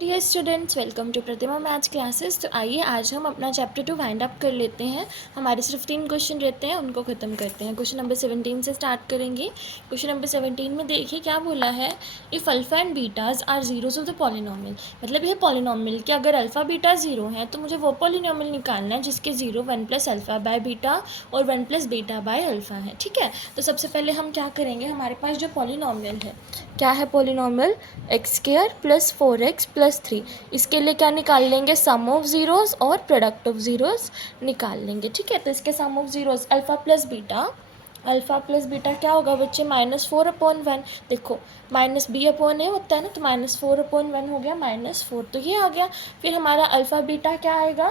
Dear students, welcome to Pratima maths classes. तो आइए आज हम अपना चैप्टर 2 वाइंड अप कर लेते हैं। हमारे सिर्फ 3 क्वेश्चन रहते हैं, उनको ख़त्म करते हैं। क्वेश्चन नंबर 17 से स्टार्ट करेंगे। क्वेश्चन नंबर 17 में देखिए क्या बोला है। If alpha and betas are zeros of the polynomial, मतलब ये पॉलिनोमियल कि अगर अल्फ़ा बीटा ज़ीरो है तो मुझे वो पॉलिनोमियल निकालना है जिसके ज़ीरो 1 + अल्फ़ा बाय बीटा और 1 + बीटा बाय अल्फ़ा है। ठीक है, तो सबसे पहले हम क्या करेंगे, हमारे पास जो पॉलिनोमियल है, क्या है पॉलिनोमियल, x² + 4x + 3। इसके लिए क्या निकाल लेंगे, सम ऑफ ज़ीरोज़ और प्रोडक्ट ऑफ ज़ीरोज़ निकाल लेंगे। ठीक है, तो इसके sum of zeros alpha plus beta क्या होगा बच्चे, -4/1। देखो माइनस b अपॉन ए होता है ना, तो -4/1 हो गया -4, तो ये आ गया। फिर हमारा अल्फ़ा बीटा क्या आएगा,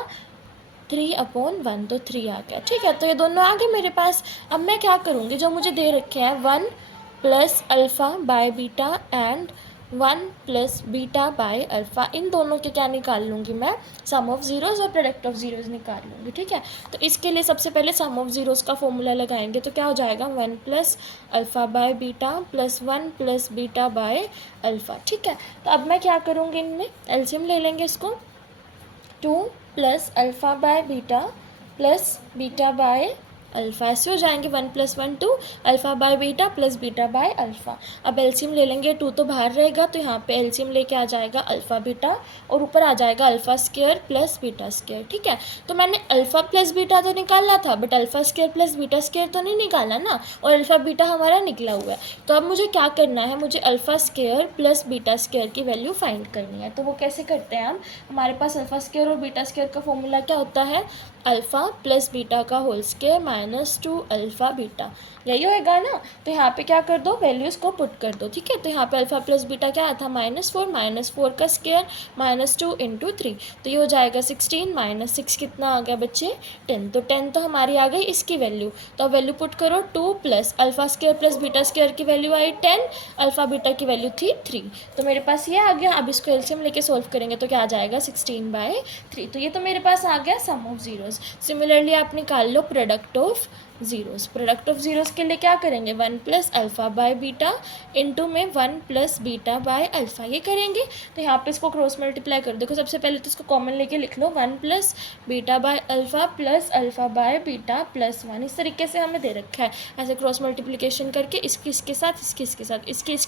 3/1, तो 3 आ गया। ठीक है, तो ये दोनों आ गए मेरे पास। अब मैं क्या करूँगी, जो मुझे दे रखे हैं 1 + alpha by beta and 1 + beta by alpha, इन दोनों के क्या निकाल लूँगी मैं, सम ऑफ ज़ीरोज़ और प्रोडक्ट ऑफ ज़ीरोज़ निकाल लूँगी। ठीक है, तो इसके लिए सबसे पहले सम ऑफ ज़ीरोज़ का फॉर्मूला लगाएंगे, तो क्या हो जाएगा, 1 + alpha by beta + 1 + beta by alpha. ठीक है, तो अब मैं क्या करूँगी, इनमें एलसीएम ले लेंगे इसको। 2 + alpha by beta + beta by alpha, ऐसे हो जाएंगे। 1 + 1 2 alpha by beta + beta by alpha. अब एलसीएम ले लेंगे, 2 तो बाहर रहेगा, तो यहाँ पे एलसीएम लेके आ जाएगा अल्फ़ा बीटा और ऊपर आ जाएगा अल्फ़ा² + बीटा²। ठीक है, तो मैंने अल्फ़ा + बीटा तो निकाला था, बट अल्फ़ा² + बीटा² तो नहीं निकाला ना, और अल्फ़ा बीटा हमारा निकला हुआ है। तो अब मुझे क्या करना है, मुझे अल्फ़ा² + बीटा² की वैल्यू फाइंड करनी है। तो वो कैसे करते हैं हम, हमारे पास अल्फ़ा² और बीटा² का फॉर्मूला क्या होता है, अल्फ़ा + बीटा का होल स्क्वायर -2 अल्फ़ा बीटा, यही होएगा ना। तो यहाँ पे क्या कर दो, वैल्यूज़ को पुट कर दो। ठीक है, तो यहाँ पे अल्फ़ा + बीटा क्या था, -4 का स्क्वायर -2 × 3, तो ये हो जाएगा 16 -6 कितना आ गया बच्चे, 10। तो 10 तो हमारी आ गई इसकी वैल्यू। तो अब वैल्यू पुट करो, 2 + अल्फ़ा² + बीटा² की वैल्यू आई 10, अल्फ़ा बीटा की वैल्यू थी 3, तो मेरे पास ये आ गया। अब इसको एलसीएम लेके सॉल्व करेंगे तो क्या आ जाएगा, 16/3। तो ये तो मेरे पास आ गया सम ऑफ ज़ीरोज़। सिमिलरली आप निकाल लो product of zeros. Product of zeros के लिए क्या करेंगे, 1 + अल्फ़ा बाय बीटा इंटू में 1 + बीटा बाय अल्फ़ा, ये करेंगे। तो यहाँ पे इसको क्रॉस मल्टीप्लाई कर देखो, सबसे पहले तो इसको कॉमन लेके लिख लो, 1 + beta by alpha + alpha by beta + 1, इस तरीके से हमें दे रखा है। ऐसे क्रॉस मल्टीप्लिकेशन करके इसके साथ इसके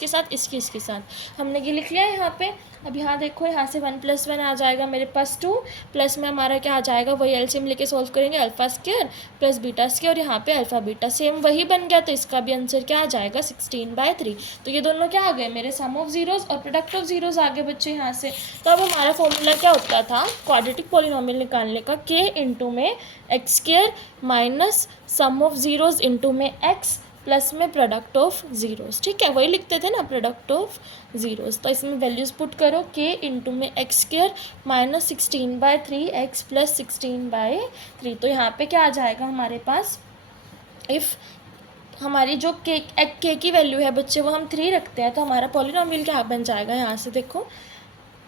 साथ इसके साथ हमने ये लिख लिया है यहाँ पे। अब यहाँ देखो, यहाँ से 1 + 1 आ जाएगा मेरे पास 2, प्लस में हमारा क्या आ जाएगा, वही एलसीएम लेके सॉल्व करेंगे, अल्फ़ा² + बीटा², और यहाँ पे अल्फ़ा बीटा सेम वही बन गया, तो इसका भी आंसर क्या आ जाएगा, 16/3। तो ये दोनों क्या आ गए मेरे, सम ऑफ ज़ीरोज़ और प्रोडक्ट ऑफ ज़ीरोज़ आ गए बच्चे यहाँ से। तो अब हमारा फॉर्मूला क्या होता था क्वाड्रेटिक पॉलिनोमियल निकालने का, k इंटू में x² minus sum of zeros into में x प्लस में प्रोडक्ट ऑफ ज़ीरोज़। ठीक है, वही लिखते थे ना, प्रोडक्ट ऑफ ज़ीरोज़। तो इसमें वैल्यूज़ पुट करो, k इंटू में x² माइनस 16/3 x + 16/3। तो यहाँ पे क्या आ जाएगा हमारे पास, इफ़ हमारी जो के की वैल्यू है बच्चे वो हम 3 रखते हैं, तो हमारा पॉलिनोमियल क्या बन जाएगा, यहाँ से देखो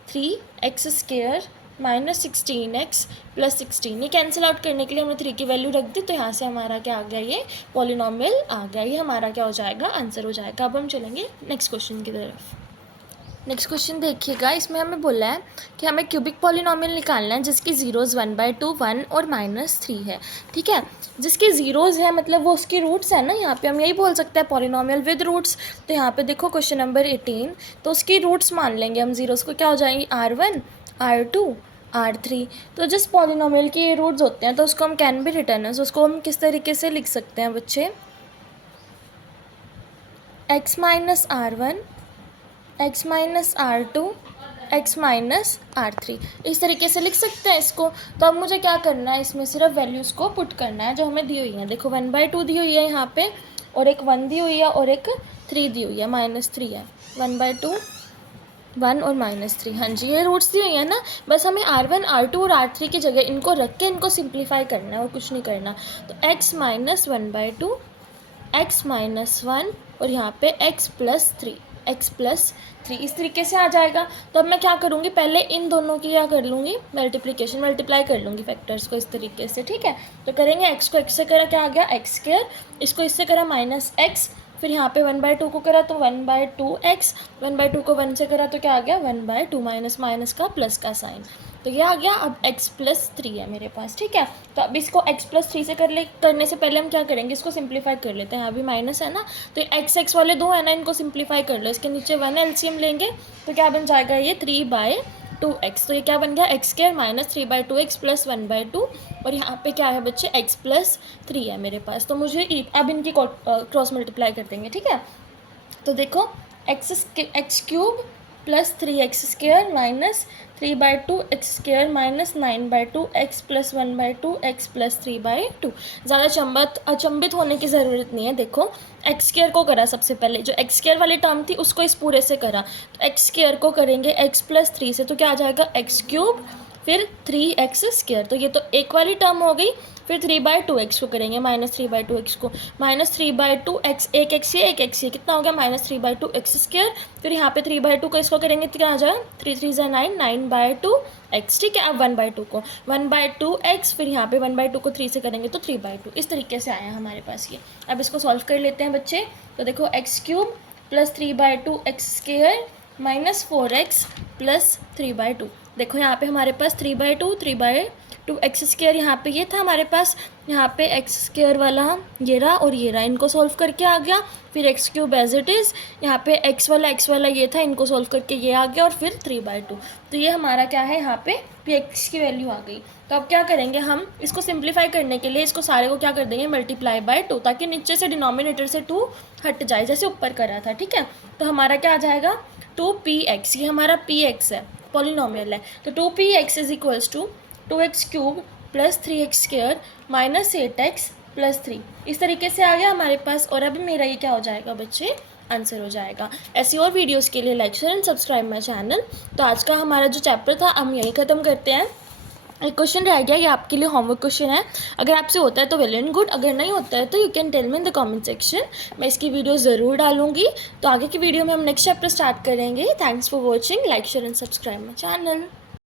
3x² माइनस 16x + 16, ये कैंसिल आउट करने के लिए हमने 3 की वैल्यू रख दी, तो यहाँ से हमारा क्या आ गया, ये पॉलिनोमियल आ गया, ये हमारा क्या हो जाएगा, आंसर हो जाएगा। अब हम चलेंगे नेक्स्ट क्वेश्चन की तरफ। नेक्स्ट क्वेश्चन देखिएगा, इसमें हमें बोला है कि हमें क्यूबिक पॉलिनोमियल निकालना है जिसकी ज़ीरोज़ 1/2 1 और -3 है। ठीक है, जिसके ज़ीरोज़ है मतलब वो उसकी रूट्स है ना, यहाँ पे हम यही बोल सकते हैं पॉलिनोमियल विद रूट्स। तो यहाँ पे देखो क्वेश्चन नंबर 18, तो उसकी रूट्स मान लेंगे हम ज़ीरोज़ को, क्या हो जाएंगी, R1 R2 R3। तो जिस पॉलिनोमियल की ये रूट्स होते हैं तो उसको हम कैन बी रिटर्न है, उसको हम किस तरीके से लिख सकते हैं बच्चे, x - R1 x - R2 x - R3, इस तरीके से लिख सकते हैं इसको। तो अब मुझे क्या करना है, इसमें सिर्फ वैल्यूज़ को पुट करना है जो हमें दी हुई हैं। देखो 1/2 दी हुई है यहाँ पे, और एक 1 दी हुई है और एक 3 दी हुई है, -3 है, 1/2 1 और -3, हाँ जी ये रूट्स दी हुई है ना। बस हमें R1 R2 और R3 की जगह इनको रख के इनको सिंप्लीफाई करना है और कुछ नहीं करना। तो x - 1/2 x - 1 और यहाँ पे x + 3 इस तरीके से आ जाएगा। तो अब मैं क्या करूँगी, पहले इन दोनों की क्या कर लूँगी, मल्टीप्लाई कर लूँगी फैक्टर्स को इस तरीके से। ठीक है, तो करेंगे, x को x से करा क्या आ गया, x², इसको इससे करा -x, फिर यहाँ पे 1/2 को करा तो 1/2x, 1/2 को 1 से करा तो क्या आ गया 1/2 माइनस माइनस का प्लस का साइन, तो ये आ गया। अब x+3 है मेरे पास, ठीक है। तो अब इसको x+3 से करने से पहले हम क्या करेंगे, इसको सिंप्लीफाई कर लेते हैं। अभी माइनस है ना, तो x वाले दो है ना, इनको सिंप्लीफाई कर लो। इसके नीचे 1 एलसीएम लेंगे तो क्या बन जाएगा ये 3/2x। तो ये क्या बन गया x² माइनस 3/2x प्लस 1/2, और यहाँ पे क्या है बच्चे x+3 है मेरे पास। तो मुझे अब इनकी क्रॉस मल्टीप्लाई कर देंगे, ठीक है। तो देखो x³ plus 3x² minus 3/2x² minus 9/2x plus 1/2x plus 3/2। ज़्यादा अचंभित होने की ज़रूरत नहीं है। देखो x² को करा सबसे पहले, जो x² वाली टर्म थी उसको इस पूरे से करा, तो x² को करेंगे x+3 से, तो क्या आ जाएगा x³ फिर 3x², तो ये तो एक वाली टर्म हो गई। फिर 3/2x को करेंगे माइनस 3/2x को, माइनस 3/2x, एक x ये कितना हो गया -3/2x²। फिर यहाँ पे 3/2 को इसको करेंगे तो क्या आ जाएगा 3 3 ज़ा 9, 9/2x, ठीक है। अब 1/2 को 1/2x, फिर यहाँ पे 1/2 को 3 से करेंगे तो 3/2, इस तरीके से आया हमारे पास ये। अब इसको सॉल्व कर लेते हैं बच्चे। तो देखो x³ plus 3/2x² minus 4x plus 3/2। देखो यहाँ पे हमारे पास 3/2x², यहाँ पे ये था हमारे पास, यहाँ पे x² वाला ये रहा और ये रहा, इनको सॉल्व करके आ गया। फिर x³ एज इट इज़, यहाँ पे x वाला ये था, इनको सॉल्व करके ये आ गया, और फिर 3/2। तो ये हमारा क्या है, यहाँ पे x की वैल्यू आ गई। तो अब क्या करेंगे हम, इसको सिंप्लीफाई करने के लिए इसको सारे को क्या कर देंगे मल्टीप्लाई बाय 2, ताकि नीचे से डिनोमिनेटर से 2 हट जाए, जैसे ऊपर करा था, ठीक है। तो हमारा क्या आ जाएगा 2px, ये हमारा px है, पॉलिनोमियल है। तो 2px is equals to 2x³ plus 3x² minus 8x plus 3, इस तरीके से आ गया हमारे पास। और अभी मेरा ये क्या हो जाएगा बच्चे, आंसर हो जाएगा। ऐसी और वीडियोस के लिए like share and subscribe my channel. तो आज का हमारा जो चैप्टर था हम यहीं ख़त्म करते हैं। एक क्वेश्चन रह गया, ये आपके लिए होमवर्क क्वेश्चन है, अगर आपसे होता है तो वेल एंड गुड, अगर नहीं होता है तो you can tell me in the comment section, मैं इसकी वीडियो ज़रूर डालूंगी। तो आगे की वीडियो में हम नेक्स्ट चैप्टर स्टार्ट करेंगे। Thanks for watching, like share and subscribe my channel.